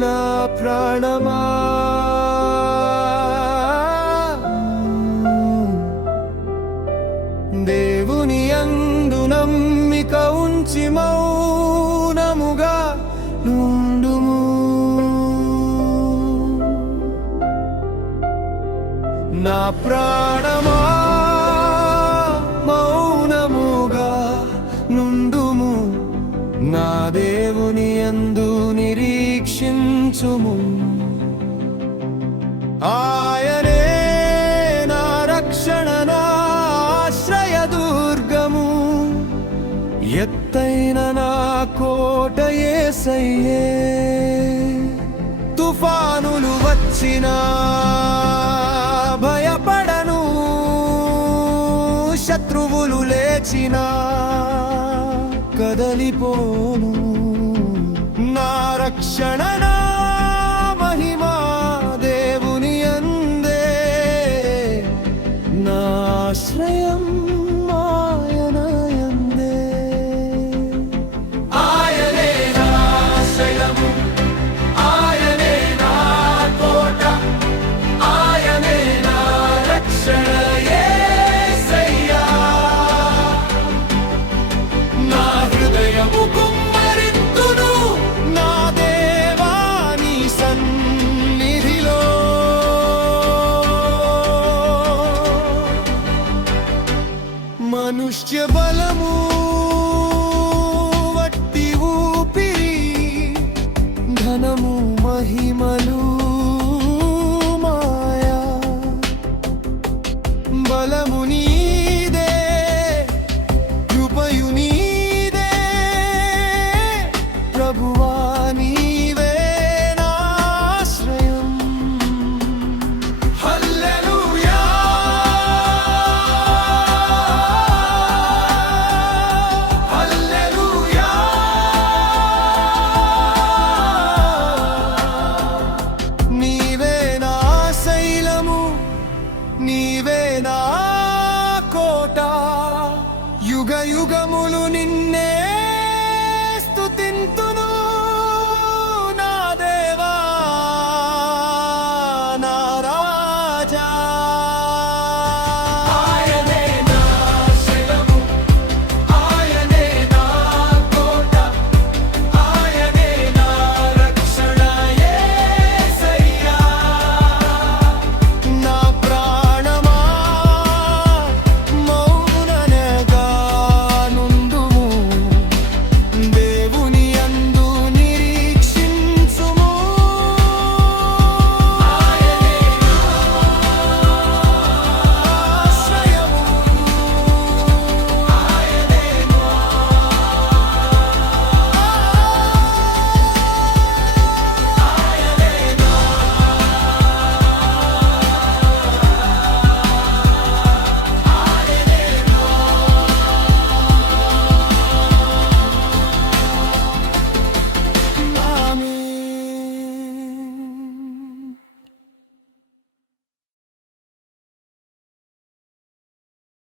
నా ప్రాణమా దేవుని యందు నమ్మిక ఉంచి మౌనముగా నుండుము. నా ప్రాణమా మౌనముగా నుండుము, నా దేవుని యందు నిరీక్షించుము. ఆయనే నా రక్షణ, నా ఆశ్రయదుర్గము, ఎత్తైన నా కోట యేసయ్యే. తుఫానులు వచ్చినా భయపడను, శత్రువులు లేచినా కదలిపోను. నా రక్షణ, నా మహిమా దేవుని యందే, నా ఆశ్రయం ఆయన యందే. ఆయనే నా శైలము, ఆయనే నా కోట, ఆయనే నా రక్షణ యేసయ్యా. నా హృదయము కుమ్మరింతును నా దేవా నీ సన్నిధిలో. మనుష్య బలము వట్టి ఊపిరి, ధనము మహిమలు మాయా. బలము నీదే, కృపయు నీదే, ప్రభువా నీవే నా ఆశ్రయం. హల్లెలూయా, హల్లెలూయా. నీవే నా శైలము, నీవే నా కోట, యుగ యుగములు నిన్నే